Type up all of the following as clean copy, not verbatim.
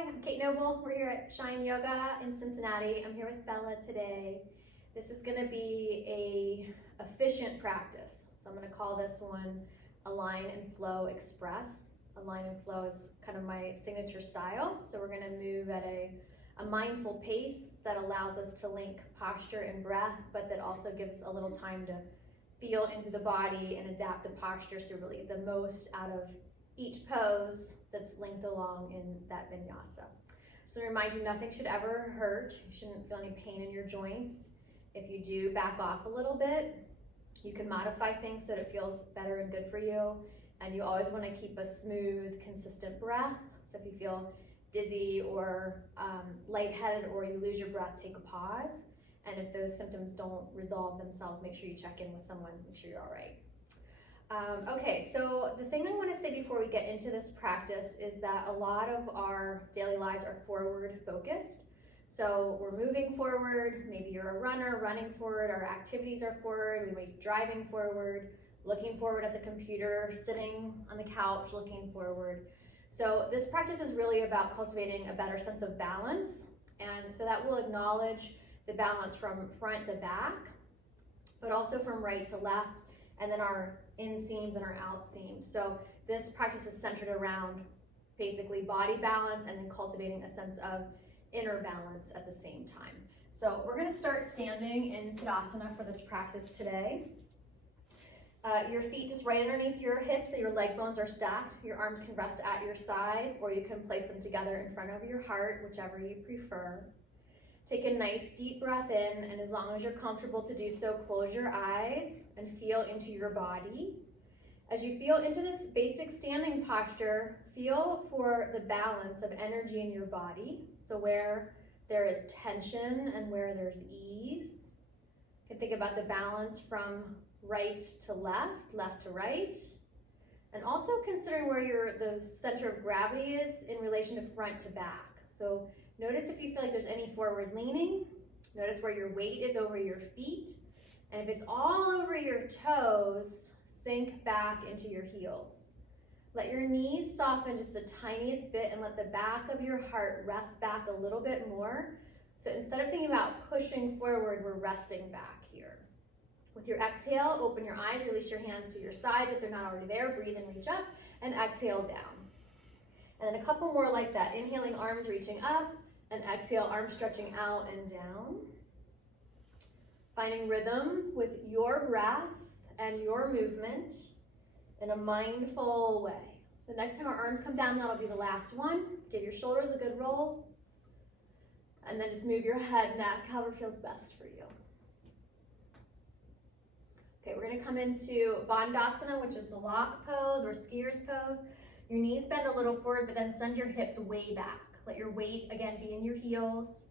Hi, I'm Kate Noble. We're here at Shine Yoga in Cincinnati. I'm here with Bella today. This is going to be a efficient practice. So I'm going to call this one Align and Flow Express. Align and Flow is kind of my signature style. So we're going to move at a mindful pace that allows us to link posture and breath, but that also gives us a little time to feel into the body and adapt the posture so really get the most out of each pose that's linked along in that vinyasa. So to remind you, nothing should ever hurt. You shouldn't feel any pain in your joints. If you do, back off a little bit. You can modify things so that it feels better and good for you. And you always want to keep a smooth, consistent breath. So if you feel dizzy or lightheaded or you lose your breath, take a pause. And if those symptoms don't resolve themselves, make sure you check in with someone, make sure you're all right. Okay, so the thing I want to say before we get into this practice is that a lot of our daily lives are forward focused. So we're moving forward, maybe you're a runner running forward, our activities are forward, we might be driving forward, looking forward at the computer, sitting on the couch, looking forward. So this practice is really about cultivating a better sense of balance. And so that will acknowledge the balance from front to back, but also from right to left, and then our inseams and our outseams. So this practice is centered around basically body balance and then cultivating a sense of inner balance at the same time. So we're going to start standing in Tadasana for this practice today. Your feet just right underneath your hips so your leg bones are stacked. Your arms can rest at your sides, or you can place them together in front of your heart, whichever you prefer. Take a nice deep breath in, and as long as you're comfortable to do so, close your eyes and feel into your body. As you feel into this basic standing posture, feel for the balance of energy in your body. So where there is tension and where there's ease. You can think about the balance from right to left, left to right. And also considering where the center of gravity is in relation to front to back. So notice if you feel like there's any forward leaning. Notice where your weight is over your feet. And if it's all over your toes, sink back into your heels. Let your knees soften just the tiniest bit and let the back of your heart rest back a little bit more. So instead of thinking about pushing forward, we're resting back here. With your exhale, open your eyes, release your hands to your sides. If they're not already there, breathe and reach up, and exhale down. And then a couple more like that. Inhaling, arms reaching up, and exhale, arms stretching out and down. Finding rhythm with your breath and your movement in a mindful way. The next time our arms come down, that'll be the last one. Give your shoulders a good roll. And then just move your head, neck, however feels best for you. Okay, we're gonna come into Bandhasana, which is the lock pose or skier's pose. Your knees bend a little forward, but then send your hips way back. Let your weight, again, be in your heels.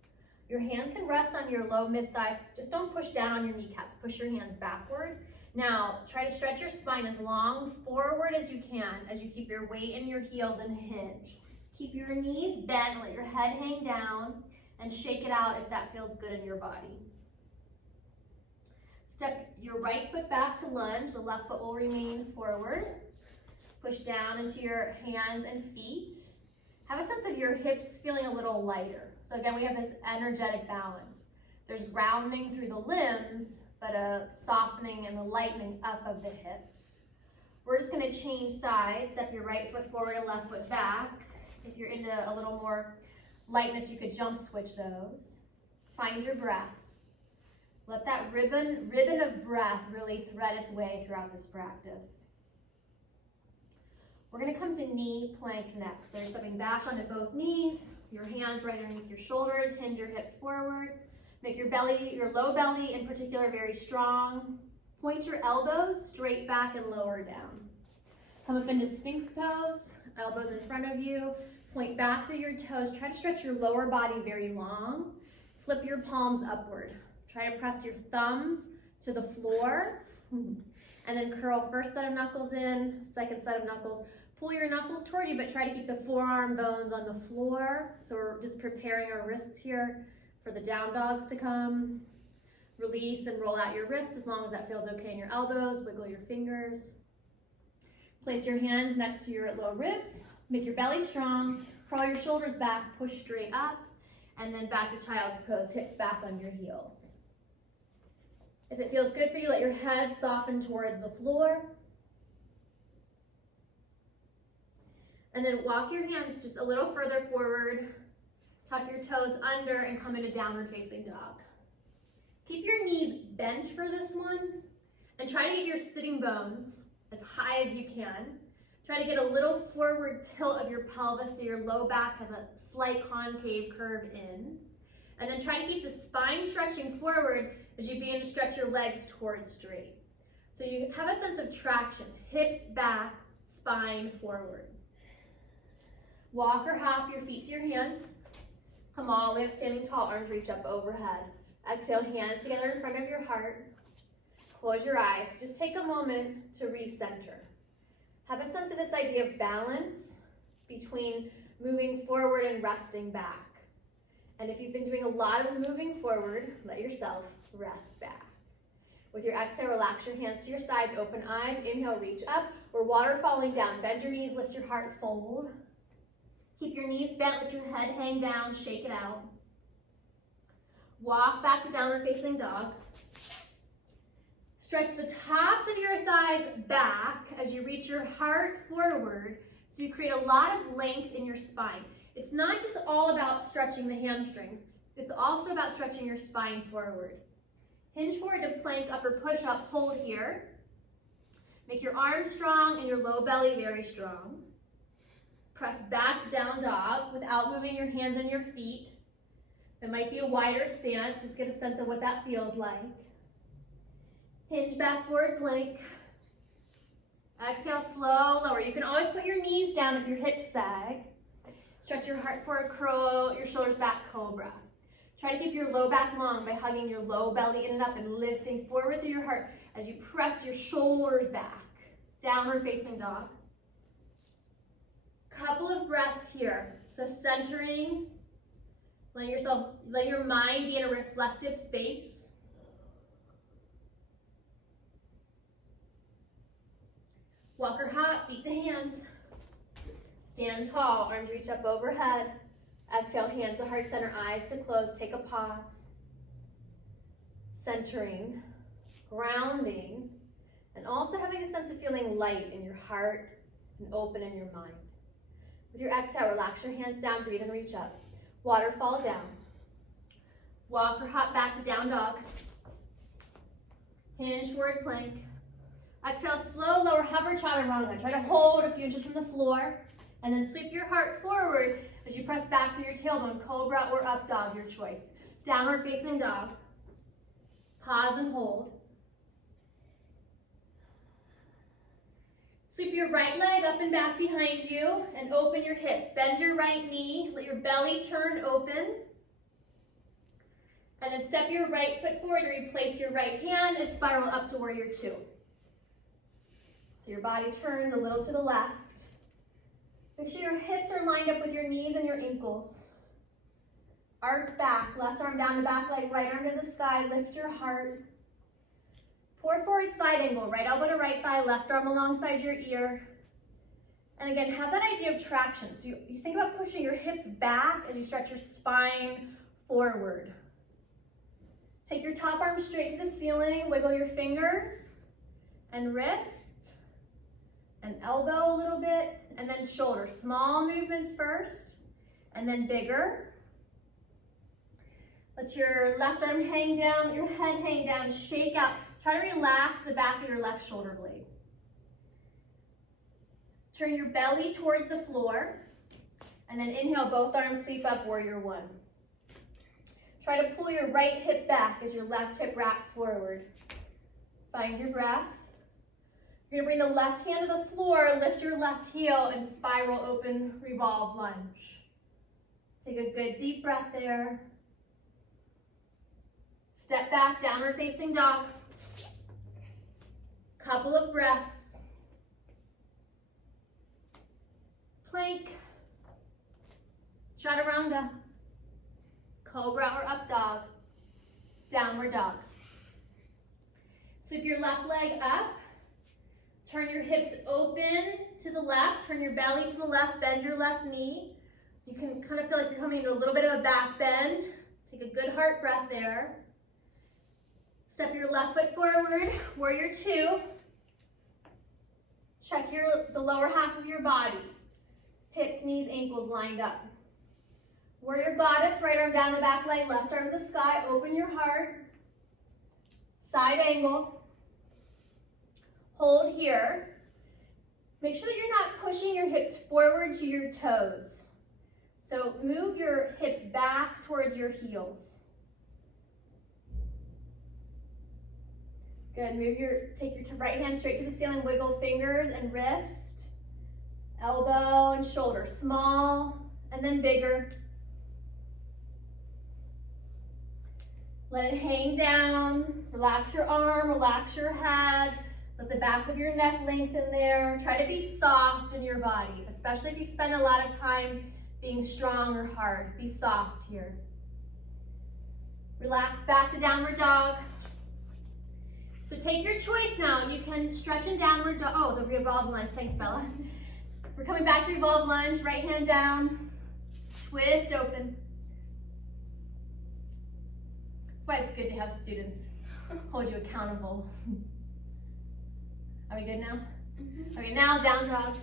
Your hands can rest on your low mid-thighs. Just don't push down on your kneecaps. Push your hands backward. Now, try to stretch your spine as long forward as you can as you keep your weight in your heels and hinge. Keep your knees bent, let your head hang down, and shake it out if that feels good in your body. Step your right foot back to lunge. The left foot will remain forward. Push down into your hands and feet. Have a sense of your hips feeling a little lighter. So again, we have this energetic balance. There's grounding through the limbs, but a softening and a lightening up of the hips. We're just gonna change sides. Step your right foot forward and left foot back. If you're into a little more lightness, you could jump switch those. Find your breath. Let that ribbon of breath really thread its way throughout this practice. We're gonna come to knee plank next. So you're stepping back onto both knees, your hands right underneath your shoulders, hinge your hips forward. Make your belly, your low belly in particular, very strong. Point your elbows straight back and lower down. Come up into Sphinx pose, elbows in front of you. Point back through your toes. Try to stretch your lower body very long. Flip your palms upward. Try to press your thumbs to the floor. And then curl first set of knuckles in, second set of knuckles. Pull your knuckles toward you, but try to keep the forearm bones on the floor. So we're just preparing our wrists here for the down dogs to come. Release and roll out your wrists as long as that feels okay in your elbows. Wiggle your fingers. Place your hands next to your low ribs. Make your belly strong, curl your shoulders back, push straight up, and then back to child's pose, hips back on your heels. If it feels good for you, let your head soften towards the floor. And then walk your hands just a little further forward, tuck your toes under, and come into downward facing dog. Keep your knees bent for this one, and try to get your sitting bones as high as you can. Try to get a little forward tilt of your pelvis so your low back has a slight concave curve in. And then try to keep the spine stretching forward as you begin to stretch your legs towards straight. So you have a sense of traction, hips back, spine forward. Walk or hop your feet to your hands. Come all the way up standing tall, arms reach up overhead. Exhale, hands together in front of your heart. Close your eyes. Just take a moment to recenter. Have a sense of this idea of balance between moving forward and resting back. And if you've been doing a lot of moving forward, let yourself rest back. With your exhale, relax your hands to your sides, open eyes. Inhale, reach up, or water falling down. Bend your knees, lift your heart, fold. Keep your knees bent, let your head hang down, shake it out. Walk back to downward facing dog. Stretch the tops of your thighs back as you reach your heart forward, so you create a lot of length in your spine. It's not just all about stretching the hamstrings, it's also about stretching your spine forward. Hinge forward to plank, upper push-up, hold here. Make your arms strong and your low belly very strong. Press back to down dog without moving your hands and your feet. It might be a wider stance, just get a sense of what that feels like. Hinge back forward plank. Exhale, slow, lower. You can always put your knees down if your hips sag. Stretch your heart forward, curl your shoulders back, cobra. Try to keep your low back long by hugging your low belly in and up and lifting forward through your heart as you press your shoulders back. Downward facing dog. Couple of breaths here. So centering, let your mind be in a reflective space. Walk or hop, feet to hands. Stand tall, arms reach up overhead. Exhale, hands to heart center, eyes to close. Take a pause. Centering, grounding, and also having a sense of feeling light in your heart and open in your mind. With your exhale, relax your hands down, breathe and reach up. Waterfall down. Walk or hop back to down dog. Hinge forward plank. Exhale, slow, lower, hover, chaturanga. Try to hold a few inches from the floor, and then sweep your heart forward as you press back through your tailbone, cobra or up dog, your choice. Downward facing dog. Pause and hold. Sweep your right leg up and back behind you and open your hips. Bend your right knee, let your belly turn open. And then step your right foot forward, replace your right hand and spiral up to warrior two. So your body turns a little to the left. Make sure your hips are lined up with your knees and your ankles. Arc back, left arm down the back leg, right arm to the sky, lift your heart. Pour forward side angle, right elbow to right thigh, left arm alongside your ear. And again, have that idea of traction. So you think about pushing your hips back and you stretch your spine forward. Take your top arm straight to the ceiling, wiggle your fingers and wrist and elbow a little bit, and then shoulder. Small movements first, and then bigger. Let your left arm hang down, let your head hang down, shake out. Try to relax the back of your left shoulder blade. Turn your belly towards the floor, and then inhale, both arms sweep up, warrior one. Try to pull your right hip back as your left hip wraps forward. Find your breath. You're gonna bring the left hand to the floor, lift your left heel, and spiral open, revolve lunge. Take a good deep breath there. Step back, downward facing dog. Couple of breaths. Plank. Chaturanga. Cobra or up dog. Downward dog. Sweep your left leg up. Turn your hips open to the left, turn your belly to the left, bend your left knee. You can kind of feel like you're coming into a little bit of a back bend. Take a good heart breath there. Step your left foot forward, warrior two. Check the lower half of your body. Hips, knees, ankles lined up. Warrior goddess, right arm down the back leg, left arm to the sky, open your heart. Side angle. Hold here. Make sure that you're not pushing your hips forward to your toes. So move your hips back towards your heels. Good, take your right hand straight to the ceiling, wiggle fingers and wrist, elbow and shoulder, small and then bigger. Let it hang down, relax your arm, relax your head, let the back of your neck lengthen there. Try to be soft in your body, especially if you spend a lot of time being strong or hard. Be soft here. Relax back to downward dog. So take your choice now. You can stretch in downward dog. Oh, the revolve lunge. Thanks, Bella. We're coming back to revolve lunge. Right hand down. Twist open. That's why it's good to have students hold you accountable. Are we good now? Mm-hmm. Okay, now down dog.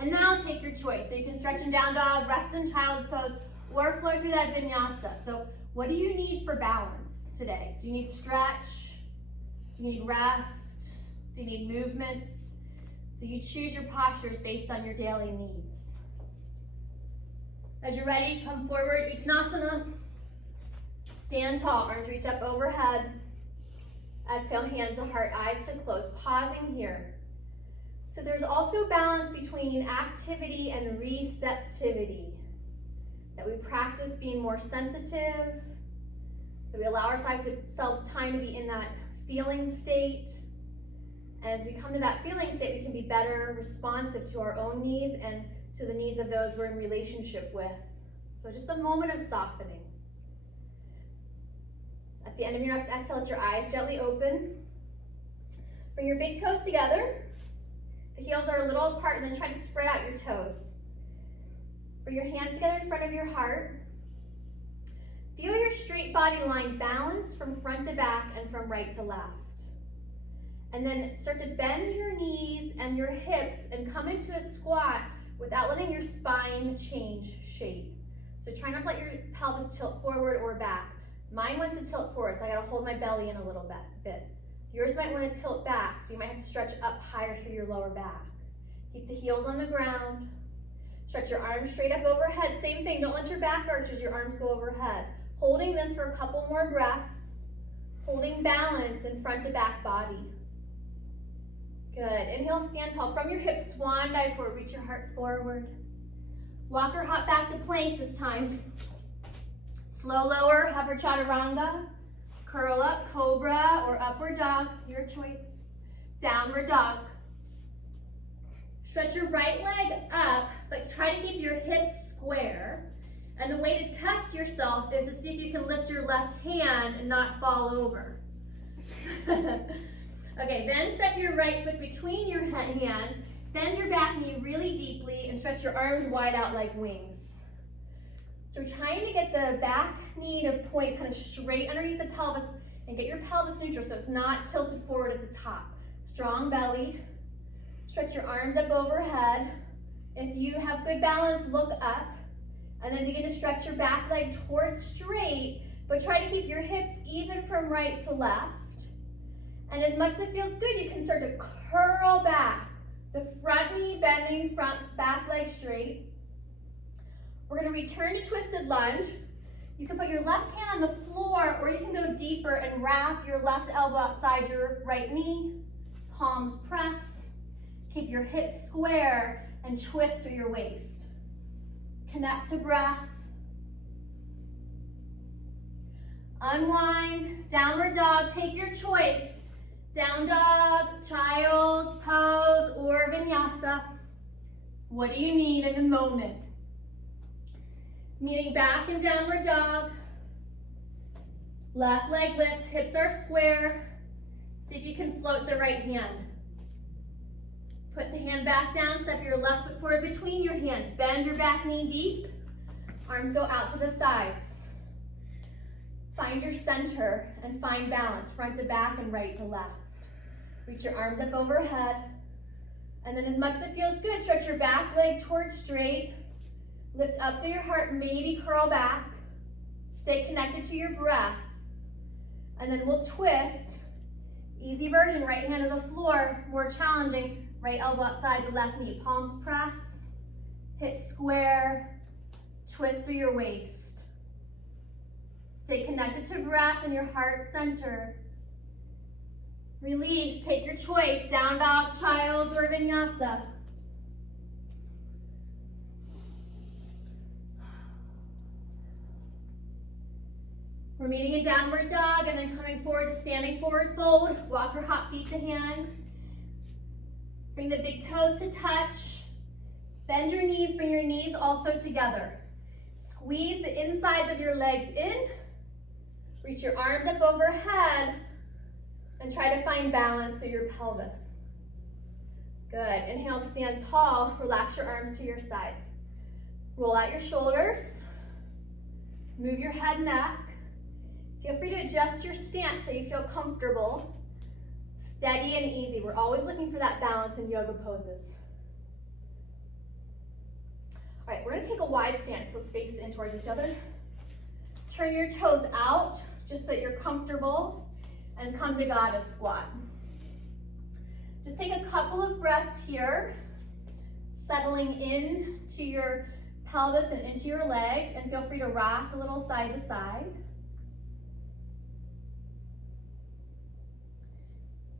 And now take your choice. So you can stretch in down dog, rest in child's pose, or flow through that vinyasa. So what do you need for balance today? Do you need stretch? Do you need rest? Do you need movement? So you choose your postures based on your daily needs. As you're ready, come forward, Uttanasana. Stand tall, arms reach up overhead. Exhale, hands to heart, eyes to close. Pausing here. So there's also balance between activity and receptivity. That we practice being more sensitive, that we allow ourselves time to be in that feeling state. And as we come to that feeling state, we can be better responsive to our own needs and to the needs of those we're in relationship with. So just a moment of softening. At the end of your next exhale, let your eyes gently open. Bring your big toes together. The heels are a little apart, and then try to spread out your toes. Bring your hands together in front of your heart. Feel your straight body line balance from front to back and from right to left. And then start to bend your knees and your hips and come into a squat without letting your spine change shape. So try not to let your pelvis tilt forward or back. Mine wants to tilt forward, so I gotta hold my belly in a little bit. Yours might want to tilt back, so you might have to stretch up higher through your lower back. Keep the heels on the ground. Stretch your arms straight up overhead. Same thing, don't let your back arch as your arms go overhead. Holding this for a couple more breaths. Holding balance in front to back body. Good, inhale, stand tall. From your hips, swan dive forward, reach your heart forward. Walk or hop back to plank this time. Slow lower, hover chaturanga. Curl up, cobra, or upward dog, your choice. Downward dog. Stretch your right leg up, but try to keep your hips square. And the way to test yourself is to see if you can lift your left hand and not fall over. Okay, then step your right foot between your hands, bend your back knee really deeply, and stretch your arms wide out like wings. So we're trying to get the back knee to point kind of straight underneath the pelvis and get your pelvis neutral so it's not tilted forward at the top. Strong belly. Stretch your arms up overhead. If you have good balance, look up. And then begin to stretch your back leg towards straight, but try to keep your hips even from right to left. And as much as it feels good, you can start to curl back. The front knee bending, back leg straight. We're going to return to twisted lunge. You can put your left hand on the floor, or you can go deeper and wrap your left elbow outside your right knee. Palms press. Keep your hips square and twist through your waist. Connect to breath. Unwind, downward dog, take your choice. Down dog, child's pose, or vinyasa. What do you need in the moment? Meeting back in downward dog. Left leg lifts, hips are square. See if you can float the right hand. Put the hand back down, step your left foot forward between your hands. Bend your back knee deep. Arms go out to the sides. Find your center and find balance, front to back and right to left. Reach your arms up overhead. And then as much as it feels good, stretch your back leg towards straight. Lift up through your heart, maybe curl back. Stay connected to your breath. And then we'll twist. Easy version, right hand to the floor. More challenging, right elbow outside the left knee. Palms press, hip square, twist through your waist. Stay connected to breath and your heart center. Release, take your choice, down dog, child, or vinyasa. We're meeting in downward dog and then coming forward, standing forward fold. Walk your hot feet to hands. Bring the big toes to touch. Bend your knees, bring your knees also together. Squeeze the insides of your legs in. Reach your arms up overhead and try to find balance through your pelvis. Good. Inhale, stand tall. Relax your arms to your sides. Roll out your shoulders. Move your head, neck. Feel free to adjust your stance so you feel comfortable. Steady and easy. We're always looking for that balance in yoga poses. All right, we're gonna take a wide stance. Let's face in towards each other. Turn your toes out just so that you're comfortable and come to goddess squat. Just take a couple of breaths here, settling in to your pelvis and into your legs, and feel free to rock a little side to side.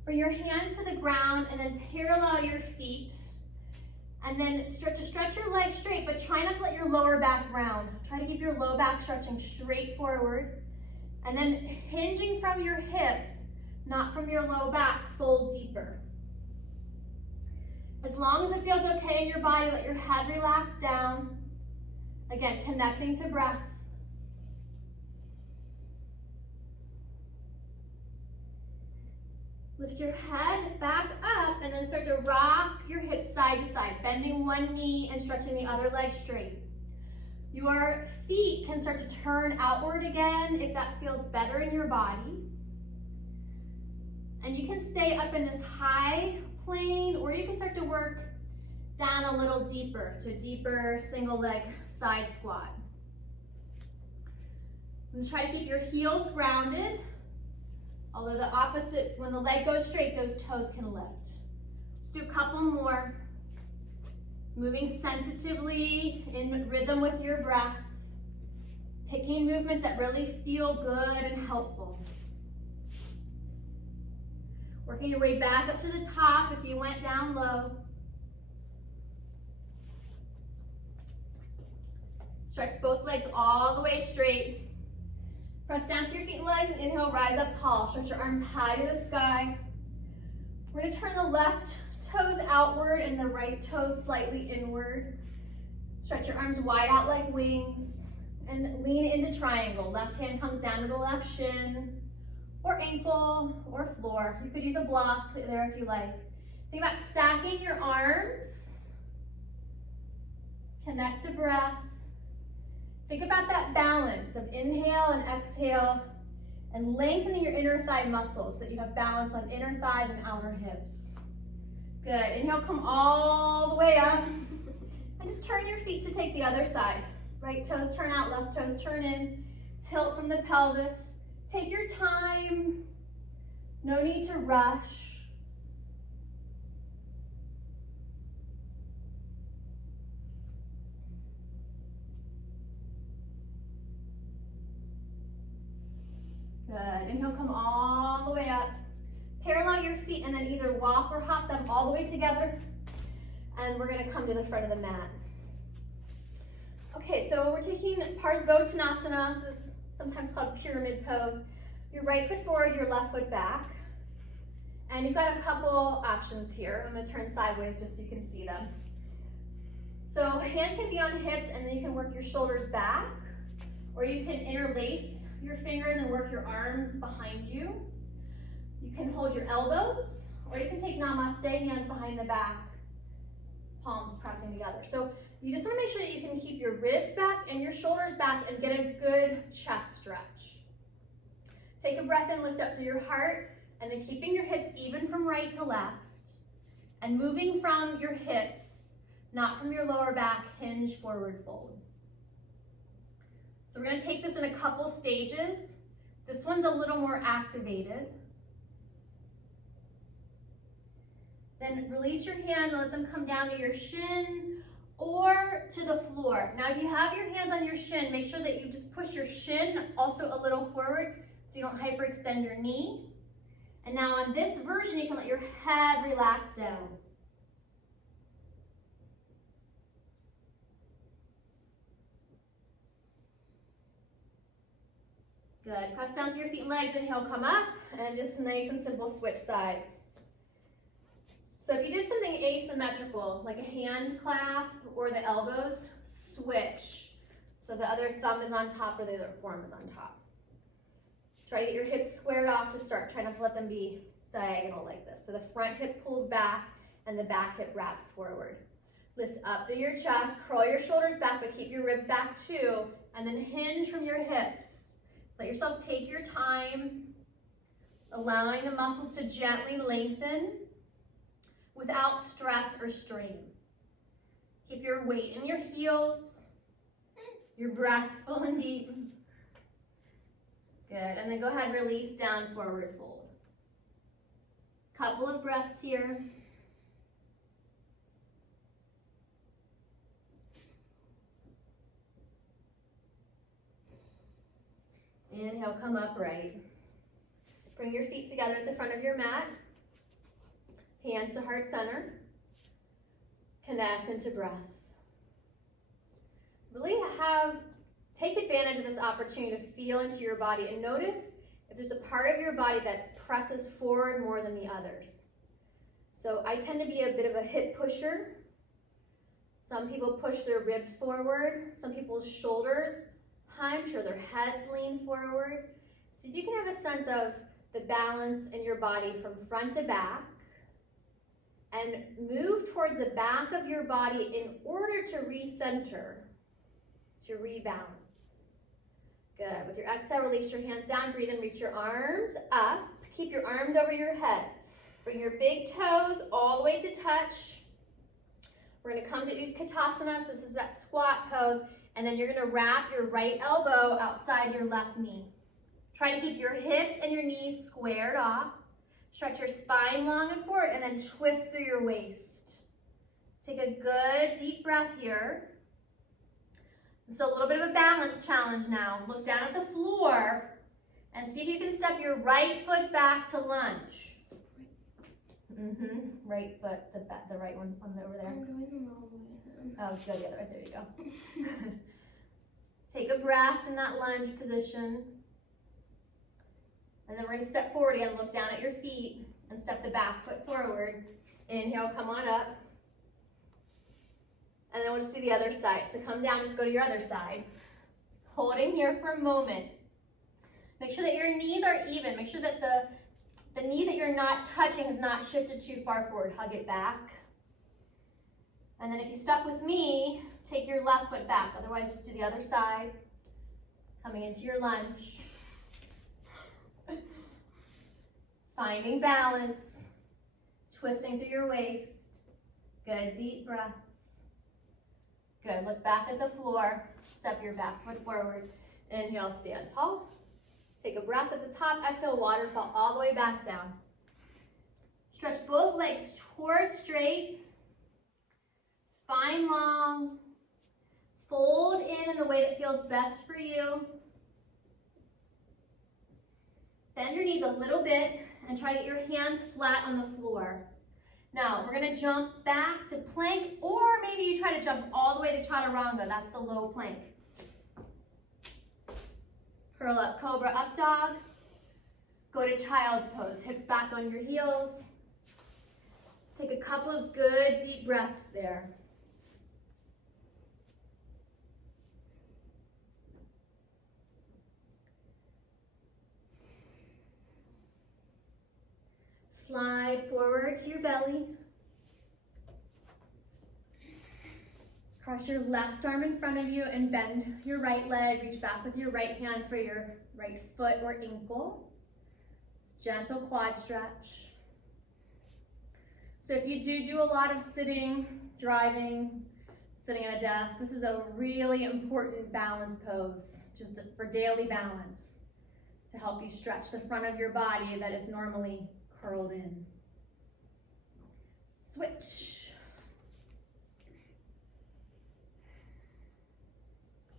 Bring your hands to the ground and then parallel your feet. And then stretch your legs straight, but try not to let your lower back round. Try to keep your low back stretching straight forward. And then hinging from your hips, not from your low back, fold deeper. As long as it feels okay in your body, let your head relax down. Again, connecting to breath. Lift your head back up and then start to rock your hips side to side, bending one knee and stretching the other leg straight. Your feet can start to turn outward again if that feels better in your body. And you can stay up in this high plane, or you can start to work down a little deeper to a deeper single leg side squat. And try to keep your heels grounded. Although the opposite, when the leg goes straight, those toes can lift. Let's do a couple more. Moving sensitively in rhythm with your breath. Picking movements that really feel good and helpful. Working your way back up to the top if you went down low. Stretch both legs all the way straight. Press down to your feet and legs and inhale, rise up tall. Stretch your arms high to the sky. We're gonna turn the left toes outward and the right toes slightly inward. Stretch your arms wide out like wings and lean into triangle. Left hand comes down to the left shin or ankle or floor. You could use a block there if you like. Think about stacking your arms. Connect to breath. Think about that balance of inhale and exhale and lengthening your inner thigh muscles so that you have balance on inner thighs and outer hips. Good. Inhale, come all the way up. And just turn your feet to take the other side. Right toes turn out, left toes turn in. Tilt from the pelvis. Take your time. No need to rush. Good. Inhale, come all the way up. Parallel your feet and then either walk or hop them all the way together. And we're gonna come to the front of the mat. Okay, so we're taking Parsvottanasana. This is sometimes called pyramid pose. Your right foot forward, your left foot back. And you've got a couple options here. I'm gonna turn sideways just so you can see them. So hands can be on hips and then you can work your shoulders back, or you can interlace your fingers and work your arms behind you. You can hold your elbows, or you can take Namaste, hands behind the back, palms pressing together. So you just want to make sure that you can keep your ribs back and your shoulders back and get a good chest stretch. Take a breath in, lift up through your heart, and then keeping your hips even from right to left, and moving from your hips, not from your lower back, hinge, forward fold. So we're going to take this in a couple stages. This one's a little more activated. Then release your hands and let them come down to your shin or to the floor. Now if you have your hands on your shin, make sure that you just push your shin also a little forward so you don't hyperextend your knee. And now on this version, you can let your head relax down. Good. Press down through your feet and legs. Inhale, come up, and just nice and simple switch sides. So if you did something asymmetrical, like a hand clasp or the elbows, switch. So the other thumb is on top or the other forearm is on top. Try to get your hips squared off to start. Try not to let them be diagonal like this. So the front hip pulls back and the back hip wraps forward. Lift up through your chest, curl your shoulders back, but keep your ribs back too, and then hinge from your hips. Let yourself take your time, allowing the muscles to gently lengthen without stress or strain. Keep your weight in your heels, your breath full and deep. Good, and then go ahead and release down, forward fold. Couple of breaths here. Inhale, come upright. Bring your feet together at the front of your mat. Hands to heart center. Connect into breath. Really take advantage of this opportunity to feel into your body and notice if there's a part of your body that presses forward more than the others. So I tend to be a bit of a hip pusher. Some people push their ribs forward. Some people's shoulders hunch or their heads lean forward. So you can have a sense of the balance in your body from front to back and move towards the back of your body in order to recenter, to rebalance. Good. With your exhale, release your hands down, breathe and reach your arms up. Keep your arms over your head. Bring your big toes all the way to touch. We're going to come to Utkatasana, so this is that squat pose. And then you're going to wrap your right elbow outside your left knee. Try to keep your hips and your knees squared off. Stretch your spine long and forward and then twist through your waist. Take a good deep breath here. So a little bit of a balance challenge now. Look down at the floor and see if you can step your right foot back to lunge. Right foot, the right one over there. I'm going the wrong way. Oh, go the other way. There you go. Take a breath in that lunge position. And then we're going to step forward again. Look down at your feet and step the back foot forward. Inhale, come on up. And then we'll just do the other side. So come down, just go to your other side. Holding here for a moment. Make sure that your knees are even. Make sure that the knee that you're not touching is not shifted too far forward. Hug it back. And then if you stuck with me, take your left foot back. Otherwise, just do the other side. Coming into your lunge. Finding balance. Twisting through your waist. Good, deep breaths. Good, look back at the floor. Step your back foot forward. Inhale, stand tall. Take a breath at the top. Exhale, waterfall all the way back down. Stretch both legs towards straight. Spine long. Fold in the way that feels best for you. Bend your knees a little bit and try to get your hands flat on the floor. Now, we're going to jump back to plank, or maybe you try to jump all the way to chaturanga. That's the low plank. Curl up, cobra, up dog. Go to child's pose. Hips back on your heels. Take a couple of good deep breaths there. Slide forward to your belly. Cross your left arm in front of you and bend your right leg. Reach back with your right hand for your right foot or ankle. Gentle quad stretch. So if you do a lot of sitting, driving, sitting at a desk, this is a really important balance pose, just for daily balance, to help you stretch the front of your body that is normally curled in. Switch.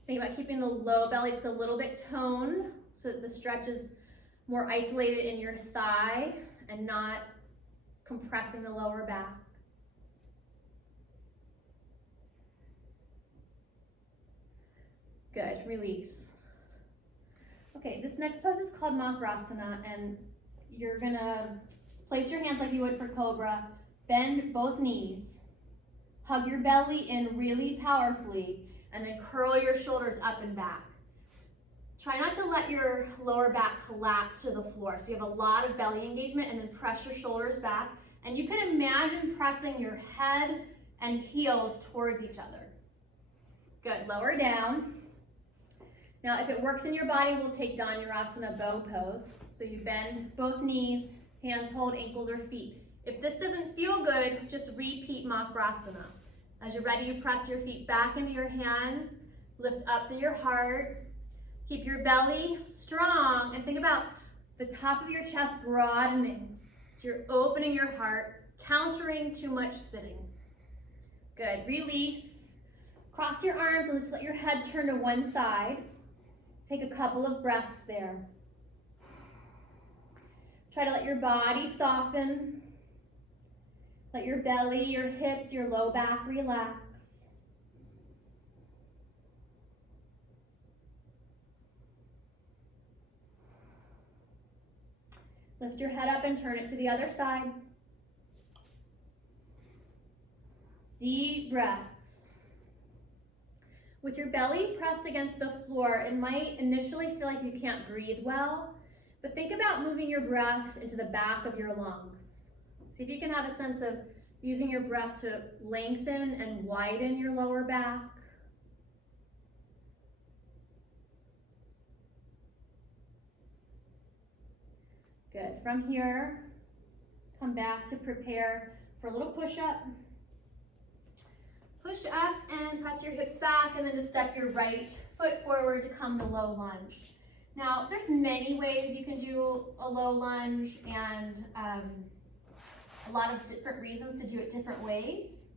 Think about keeping the low belly just a little bit toned so that the stretch is more isolated in your thigh and not compressing the lower back. Good, release. Okay, this next pose is called Makrasana, and you're gonna place your hands like you would for Cobra, bend both knees, hug your belly in really powerfully, and then curl your shoulders up and back. Try not to let your lower back collapse to the floor. So you have a lot of belly engagement, and then press your shoulders back. And you can imagine pressing your head and heels towards each other. Good, lower down. Now if it works in your body, we'll take Dhanurasana bow pose. So you bend both knees, hands hold ankles or feet. If this doesn't feel good, just repeat Makrasana. As you're ready, you press your feet back into your hands, lift up through your heart, keep your belly strong, and think about the top of your chest broadening. So you're opening your heart, countering too much sitting. Good, release. Cross your arms and just let your head turn to one side. Take a couple of breaths there. Try to let your body soften. Let your belly, your hips, your low back relax. Lift your head up and turn it to the other side. Deep breaths. With your belly pressed against the floor, it might initially feel like you can't breathe well, but think about moving your breath into the back of your lungs. See if you can have a sense of using your breath to lengthen and widen your lower back. Good. From here, come back to prepare for a little push-up. Push up and press your hips back, and then just step your right foot forward to come to low lunge. Now, there's many ways you can do a low lunge, and a lot of different reasons to do it different ways.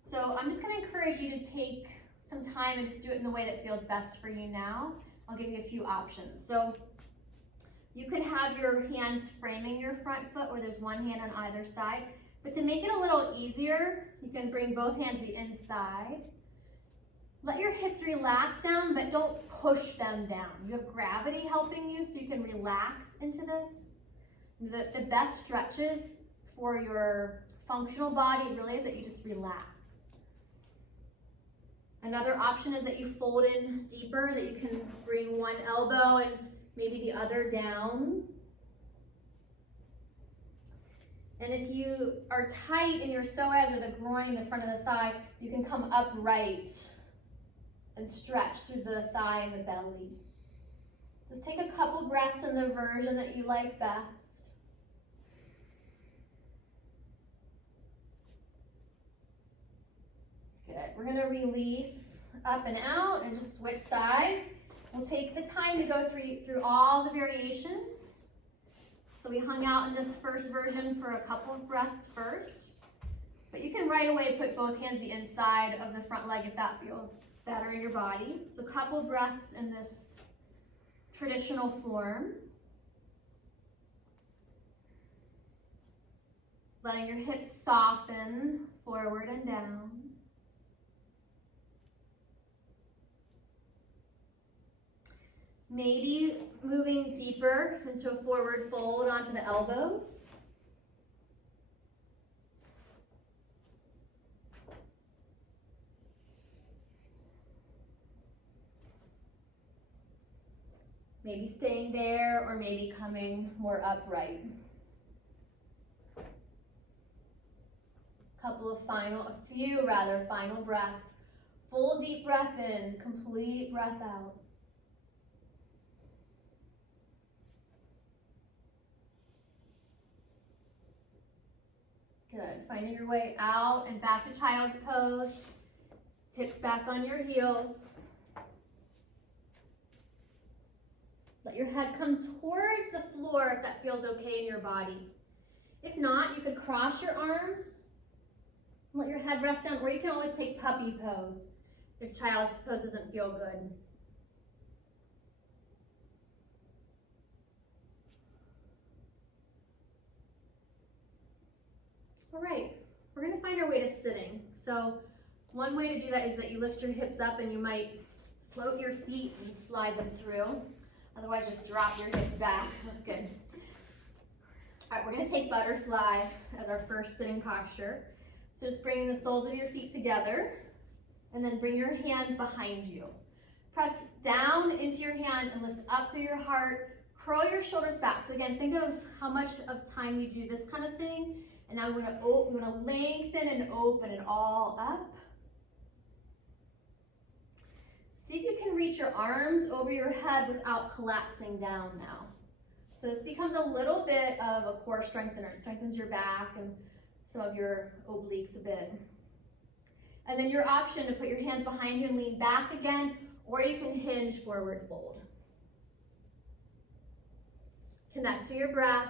So I'm just going to encourage you to take some time and just do it in the way that feels best for you now. I'll give you a few options. So you could have your hands framing your front foot, or there's one hand on either side. But to make it a little easier, you can bring both hands to the inside. Let your hips relax down, but don't push them down. You have gravity helping you, so you can relax into this. The best stretches for your functional body really is that you just relax. Another option is that you fold in deeper, that you can bring one elbow and maybe the other down. And if you are tight in your psoas or the groin, the front of the thigh, you can come upright and stretch through the thigh and the belly. Just take a couple breaths in the version that you like best. Good. We're going to release up and out and just switch sides. We'll take the time to go through all the variations. So we hung out in this first version for a couple of breaths first. But you can right away put both hands the inside of the front leg if that feels better in your body. So a couple of breaths in this traditional form. Letting your hips soften forward and down. Maybe moving deeper into a forward fold onto the elbows. Maybe staying there, or maybe coming more upright. A few final breaths Full deep breath in, complete breath out. Good, finding your way out and back to child's pose. Hips back on your heels. Let your head come towards the floor if that feels okay in your body. If not, you could cross your arms, let your head rest down, or you can always take puppy pose if child's pose doesn't feel good. All right, we're gonna find our way to sitting. So one way to do that is that you lift your hips up and you might float your feet and slide them through. Otherwise, just drop your hips back. That's good. All right, we're gonna take butterfly as our first sitting posture. So just bringing the soles of your feet together and then bring your hands behind you. Press down into your hands and lift up through your heart. Curl your shoulders back. So again, think of how much of time you do this kind of thing. And now we're gonna lengthen and open it all up. See if you can reach your arms over your head without collapsing down now. So this becomes a little bit of a core strengthener. It strengthens your back and some of your obliques a bit. And then your option to put your hands behind you and lean back again, or you can hinge forward fold. Connect to your breath.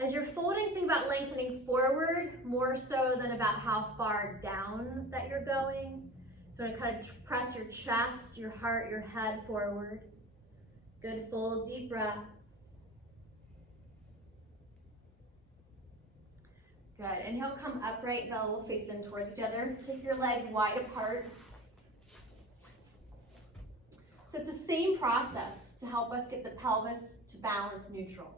As you're folding, think about lengthening forward more so than about how far down that you're going. So I'm going to kind of press your chest, your heart, your head forward. Good, full deep breaths. Good, inhale, come upright, belly will face in towards each other. Take your legs wide apart. So it's the same process to help us get the pelvis to balance neutral.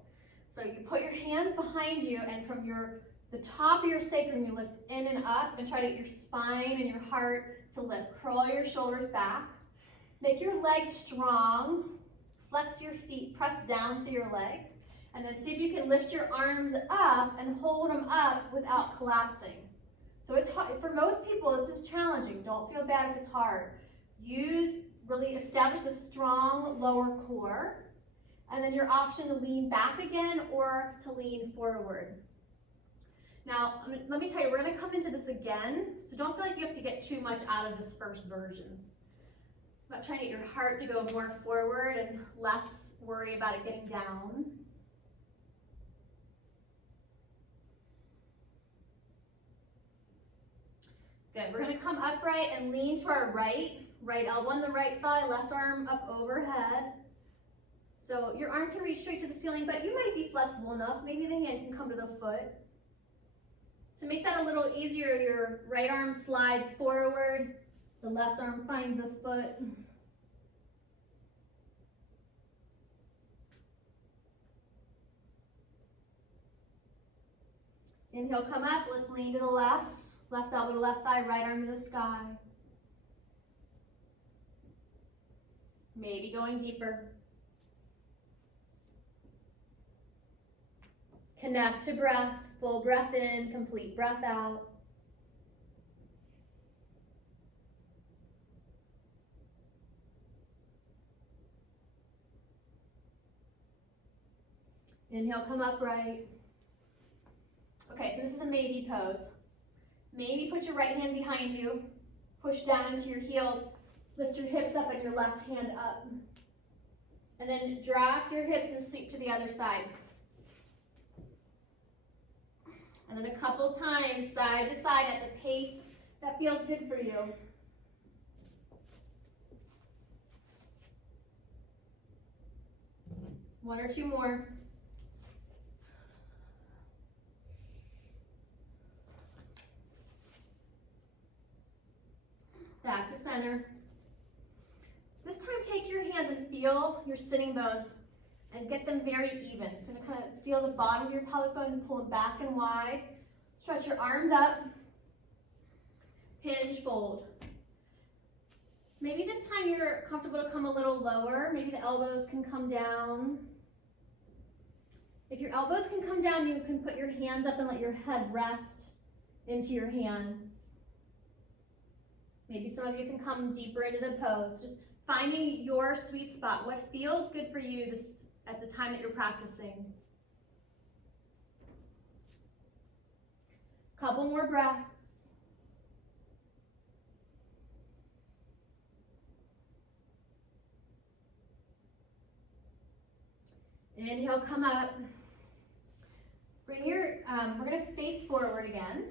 So you put your hands behind you and from the top of your sacrum, you lift in and up and try to get your spine and your heart to lift. Curl your shoulders back. Make your legs strong. Flex your feet, press down through your legs. And then see if you can lift your arms up and hold them up without collapsing. So it's hard. For most people, this is challenging. Don't feel bad if it's hard. Really establish a strong lower core. And then your option to lean back again or to lean forward. Now, let me tell you, we're going to come into this again, so don't feel like you have to get too much out of this first version. About trying to get your heart to go more forward and less worry about it getting down. Good, we're going to come upright and lean to our right elbow on the right thigh, left arm up overhead. So your arm can reach straight to the ceiling, but you might be flexible enough. Maybe the hand can come to the foot. To make that a little easier, your right arm slides forward, the left arm finds the foot. Inhale, come up, let's lean to the left. Left elbow to left thigh, right arm to the sky. Maybe going deeper. Connect to breath, full breath in, complete breath out. Inhale, come upright. Okay, so this is a maybe pose. Maybe put your right hand behind you, push down into your heels, lift your hips up and your left hand up. And then drop your hips and sweep to the other side. And then a couple times, side to side at the pace that feels good for you. One or two more. Back to center. This time take your hands and feel your sitting bones and get them very even. So you're going to kind of feel the bottom of your pelvic bone and pull it back and wide. Stretch your arms up. Hinge, fold. Maybe this time you're comfortable to come a little lower. Maybe the elbows can come down. If your elbows can come down, you can put your hands up and let your head rest into your hands. Maybe some of you can come deeper into the pose. Just finding your sweet spot. What feels good for you at the time that you're practicing. Couple more breaths. Inhale, come up. Bring your, we're gonna face forward again.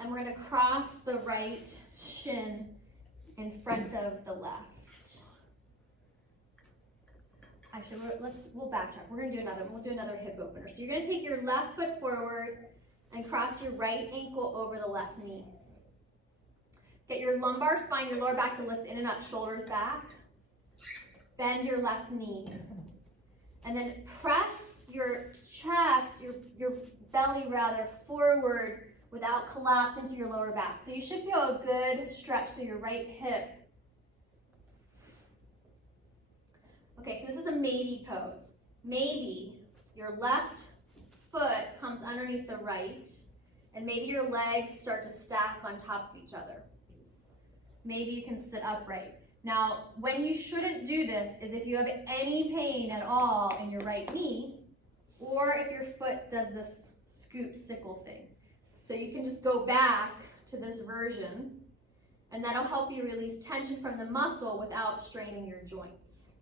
And we're gonna cross the right shin in front of the left. Actually, we'll backtrack. We're gonna do another one. We'll do another hip opener. So you're gonna take your left foot forward and cross your right ankle over the left knee. Get your lumbar spine, your lower back to lift in and up, shoulders back. Bend your left knee. And then press your chest, your belly rather, forward without collapsing to your lower back. So you should feel a good stretch through your right hip. Okay, so this is a maybe pose. Maybe your left foot comes underneath the right, and maybe your legs start to stack on top of each other. Maybe you can sit upright. Now, when you shouldn't do this is if you have any pain at all in your right knee, or if your foot does this scoop sickle thing. So you can just go back to this version, and that'll help you release tension from the muscle without straining your joints.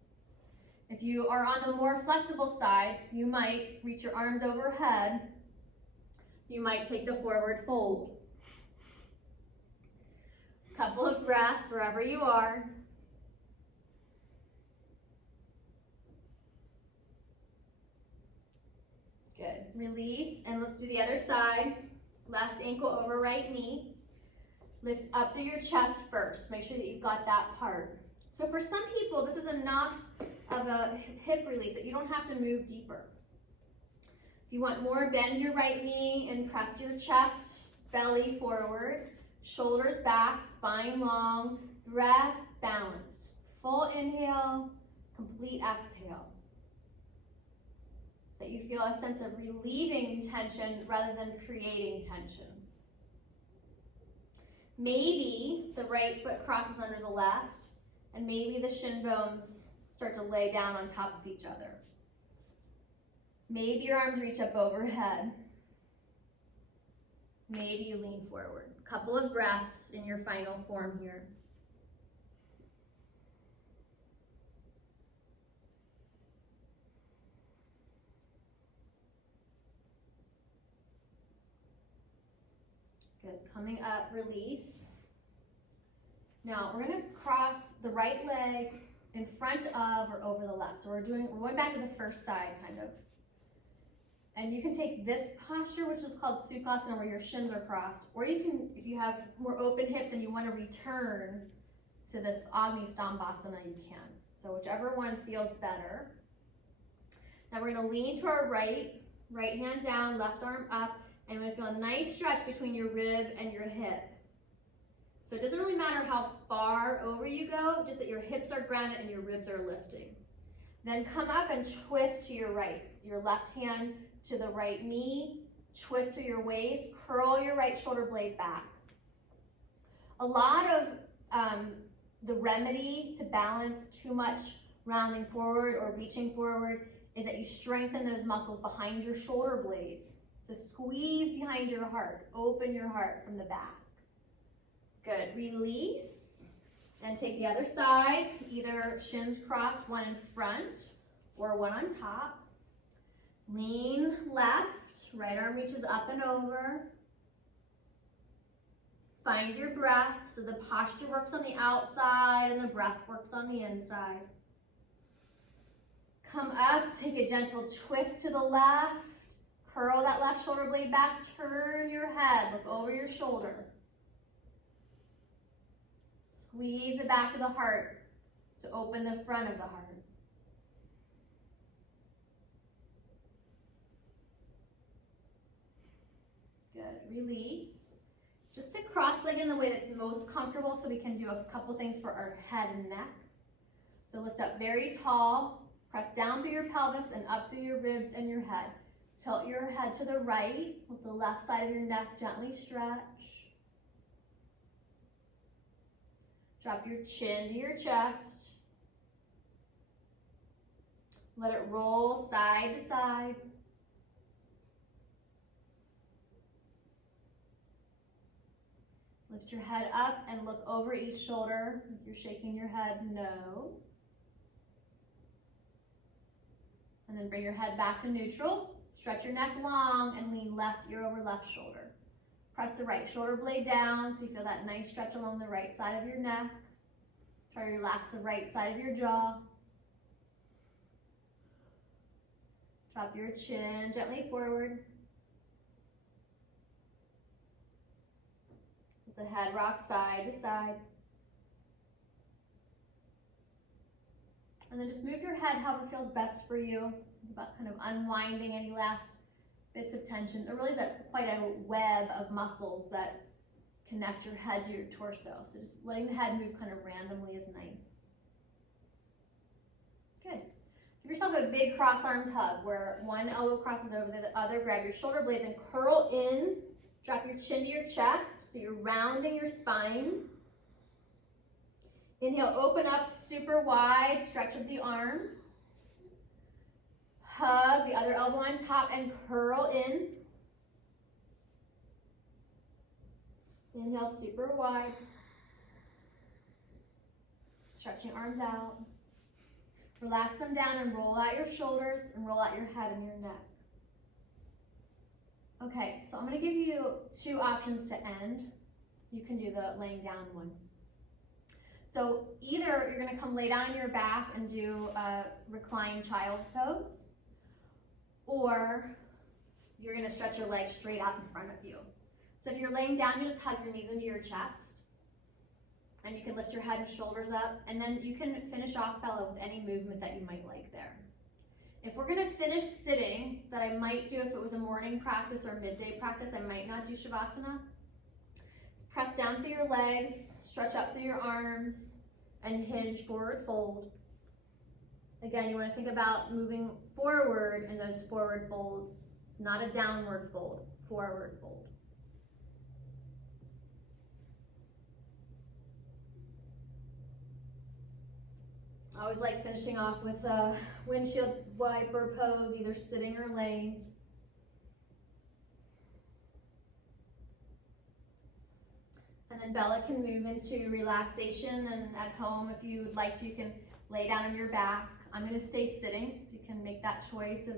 If you are on the more flexible side, you might reach your arms overhead. You might take the forward fold. Couple of breaths wherever you are. Good. Release, and let's do the other side. Left ankle over right knee. Lift up through your chest first. Make sure that you've got that part. So for some people, this is enough of a hip release that you don't have to move deeper. If you want more, bend your right knee and press your chest, belly forward, shoulders back, spine long, breath balanced. Full inhale, complete exhale. That you feel a sense of relieving tension rather than creating tension. Maybe the right foot crosses under the left, and maybe the shin bones start to lay down on top of each other. Maybe your arms reach up overhead. Maybe you lean forward. A couple of breaths in your final form here. Good. Coming up, release. Now we're going to cross the right leg in front of or over the left. So we're going back to the first side, kind of. And you can take this posture, which is called Sukhasana, where your shins are crossed, or you can, if you have more open hips and you want to return to this Agni Stambhasana, you can. So whichever one feels better. Now we're going to lean to our right hand down, left arm up, and we're going to feel a nice stretch between your rib and your hip. So it doesn't really matter how far over you go, just that your hips are grounded and your ribs are lifting. Then come up and twist to your right. Your left hand to the right knee, twist to your waist, curl your right shoulder blade back. A lot of the remedy to balance too much rounding forward or reaching forward is that you strengthen those muscles behind your shoulder blades. So squeeze behind your heart, open your heart from the back. Good, release, and take the other side, either shins crossed, one in front or one on top. Lean left, right arm reaches up and over. Find your breath, so the posture works on the outside and the breath works on the inside. Come up, take a gentle twist to the left, curl that left shoulder blade back, turn your head, look over your shoulder. Squeeze the back of the heart to open the front of the heart. Good, release. Just sit cross-legged in the way that's most comfortable so we can do a couple things for our head and neck. So lift up very tall, press down through your pelvis and up through your ribs and your head. Tilt your head to the right with the left side of your neck gently stretch. Drop your chin to your chest. Let it roll side to side. Lift your head up and look over each shoulder. If you're shaking your head, no. And then bring your head back to neutral. Stretch your neck long and lean left ear over left shoulder. Press the right shoulder blade down so you feel that nice stretch along the right side of your neck. Try to relax the right side of your jaw. Drop your chin gently forward. Let the head rock side to side. And then just move your head however feels best for you. Just think about kind of unwinding any last bits of tension. There really is quite a web of muscles that connect your head to your torso. So just letting the head move kind of randomly is nice. Good. Give yourself a big cross-armed hug where one elbow crosses over the other. Grab your shoulder blades and curl in. Drop your chin to your chest so you're rounding your spine. Inhale, open up super wide, stretch of the arms. Hug the other elbow on top and curl in. Inhale, super wide. Stretching arms out. Relax them down and roll out your shoulders and roll out your head and your neck. Okay, so I'm going to give you two options to end. You can do the laying down one. So either you're going to come lay down on your back and do a reclined child's pose, or you're going to stretch your legs straight out in front of you. So if you're laying down, you just hug your knees into your chest, and you can lift your head and shoulders up, and then you can finish off, Bella, with any movement that you might like there. If we're going to finish sitting, that I might do if it was a morning practice or midday practice, I might not do Shavasana. Just press down through your legs, stretch up through your arms, and hinge forward fold. Again, you want to think about moving forward in those forward folds. It's not a downward fold, forward fold. I always like finishing off with a windshield wiper pose, either sitting or laying. And then Bella can move into relaxation, and at home, if you would like to, you can lay down on your back. I'm going to stay sitting, so you can make that choice of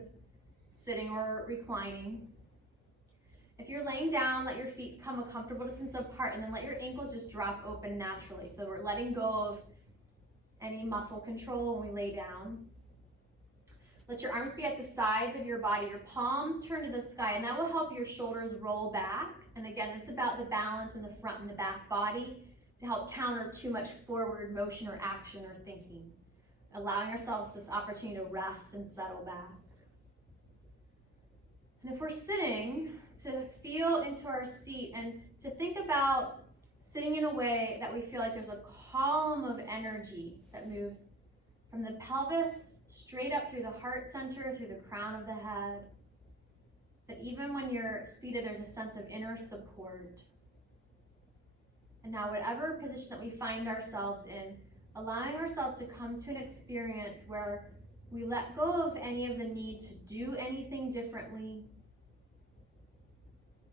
sitting or reclining. If you're laying down, let your feet come a comfortable distance apart, and then let your ankles just drop open naturally. So we're letting go of any muscle control when we lay down. Let your arms be at the sides of your body. Your palms turn to the sky, and that will help your shoulders roll back. And again, it's about the balance in the front and the back body to help counter too much forward motion or action or thinking. Allowing ourselves this opportunity to rest and settle back. And if we're sitting, to feel into our seat and to think about sitting in a way that we feel like there's a column of energy that moves from the pelvis straight up through the heart center, through the crown of the head. That even when you're seated, there's a sense of inner support. And now whatever position that we find ourselves in, allowing ourselves to come to an experience where we let go of any of the need to do anything differently.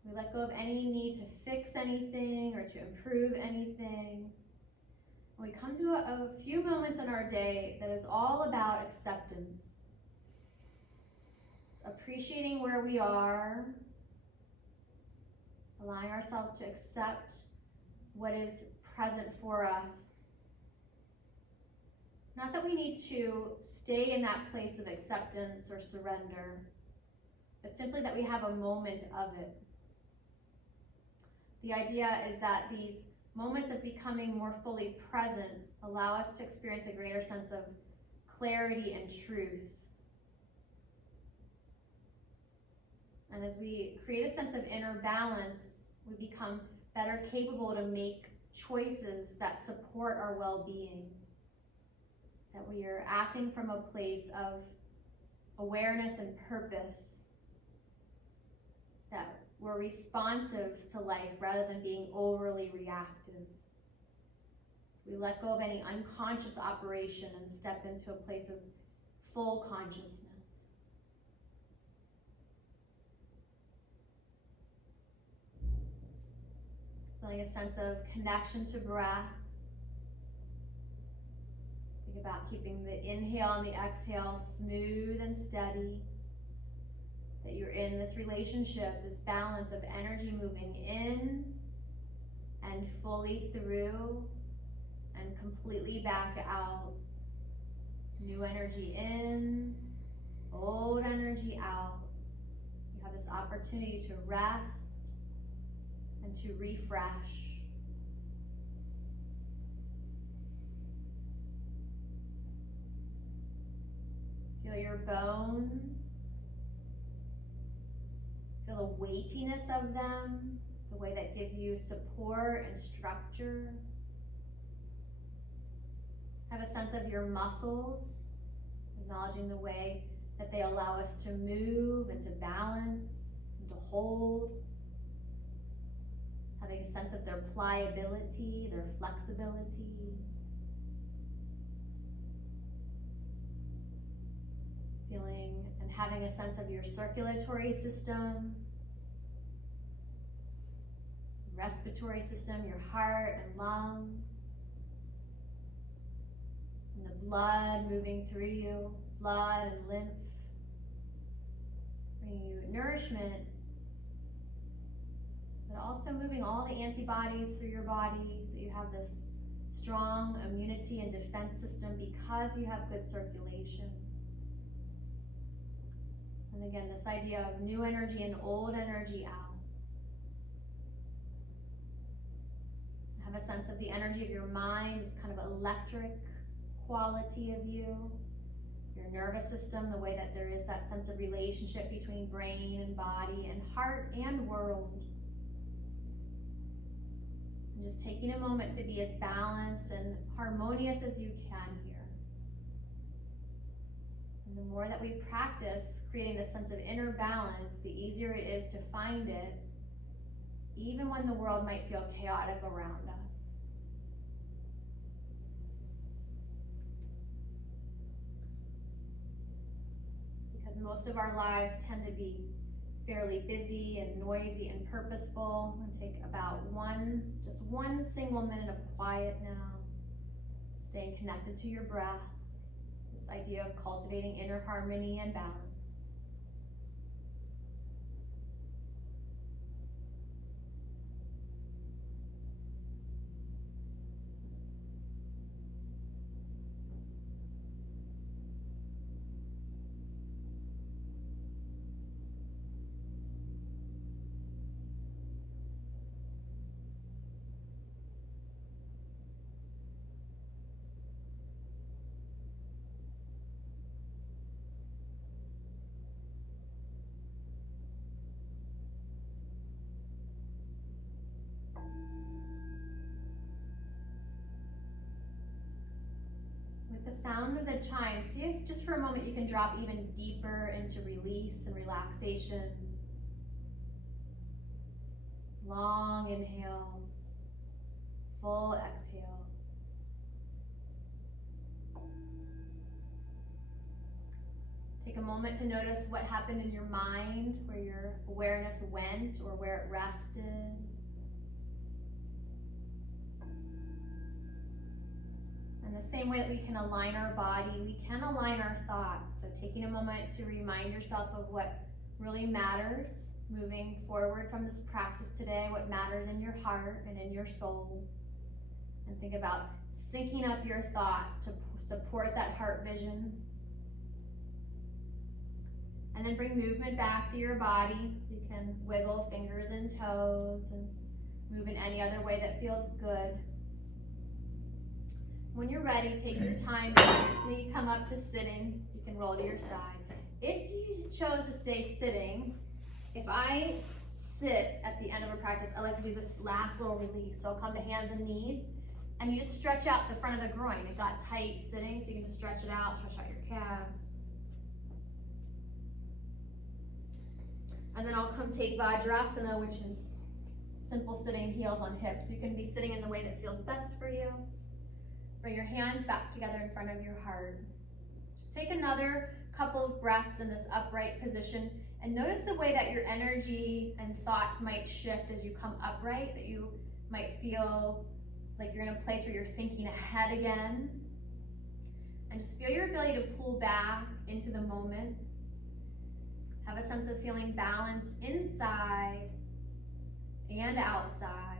We let go of any need to fix anything or to improve anything. And we come to a few moments in our day that is all about acceptance. It's appreciating where we are, allowing ourselves to accept what is present for us. Not that we need to stay in that place of acceptance or surrender, but simply that we have a moment of it. The idea is that these moments of becoming more fully present allow us to experience a greater sense of clarity and truth. And as we create a sense of inner balance, we become better capable to make choices that support our well-being. That we are acting from a place of awareness and purpose. That we're responsive to life rather than being overly reactive. It's So we let go of any unconscious operation and step into a place of full consciousness. Feeling a sense of connection to breath. Think about keeping the inhale and the exhale smooth and steady. That you're in this relationship, this balance of energy moving in and fully through and completely back out. New energy in, old energy out. You have this opportunity to rest and to refresh. Feel your bones. Feel the weightiness of them, the way that give you support and structure. Have a sense of your muscles, acknowledging the way that they allow us to move and to balance and to hold. Having a sense of their pliability, their flexibility. Feeling and having a sense of your circulatory system, respiratory system, your heart and lungs, and the blood moving through you, blood and lymph, bringing you nourishment, but also moving all the antibodies through your body so you have this strong immunity and defense system because you have good circulation. And again, this idea of new energy and old energy out. Have a sense of the energy of your mind, this kind of electric quality of you. Your nervous system, the way that there is that sense of relationship between brain and body and heart and world. And just taking a moment to be as balanced and harmonious as you can here. And the more that we practice creating this sense of inner balance, the easier it is to find it, even when the world might feel chaotic around us. Because most of our lives tend to be fairly busy and noisy and purposeful. And take about just one single minute of quiet now. Staying connected to your breath. This idea of cultivating inner harmony and balance. The sound of the chime, see if just for a moment you can drop even deeper into release and relaxation. Long inhales, full exhales. Take a moment to notice what happened in your mind, where your awareness went or where it rested. And the same way that we can align our body, we can align our thoughts. So taking a moment to remind yourself of what really matters moving forward from this practice today, what matters in your heart and in your soul. And think about syncing up your thoughts to support that heart vision. And then bring movement back to your body so you can wiggle fingers and toes and move in any other way that feels good. When you're ready, take your time and come up to sitting so you can roll to your side. If you chose to stay sitting, if I sit at the end of a practice, I like to do this last little release. So I'll come to hands and knees, and you just stretch out the front of the groin. You've got tight sitting, so you can just stretch it out, stretch out your calves. And then I'll come take Vajrasana, which is simple sitting, heels on hips. You can be sitting in the way that feels best for you. Bring your hands back together in front of your heart. Just take another couple of breaths in this upright position and notice the way that your energy and thoughts might shift as you come upright, that you might feel like you're in a place where you're thinking ahead again. And just feel your ability to pull back into the moment. Have a sense of feeling balanced inside and outside.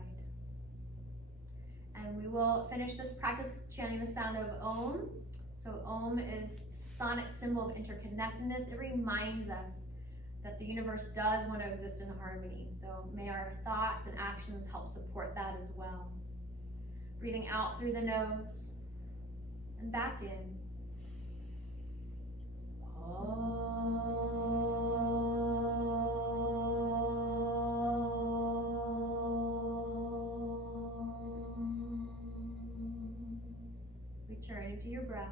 And we will finish this practice chanting the sound of Om. So Om is sonic symbol of interconnectedness. It reminds us that the universe does want to exist in harmony. So may our thoughts and actions help support that as well. Breathing out through the nose and back in. Return into your breath.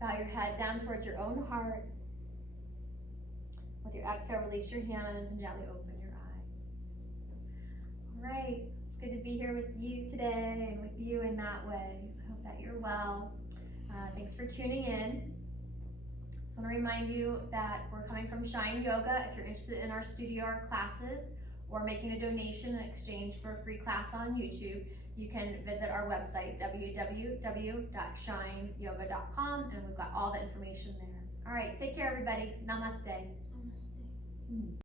Bow your head down towards your own heart. With your exhale, release your hands and gently open your eyes. All right, it's good to be here with you today and with you in that way. I hope that you're well. Thanks for tuning in. So I want to remind you that we're coming from Shine Yoga. If you're interested in our studio or classes or making a donation in exchange for a free class on YouTube, you can visit our website, www.shineyoga.com, and we've got all the information there. All right, take care, everybody. Namaste. Namaste.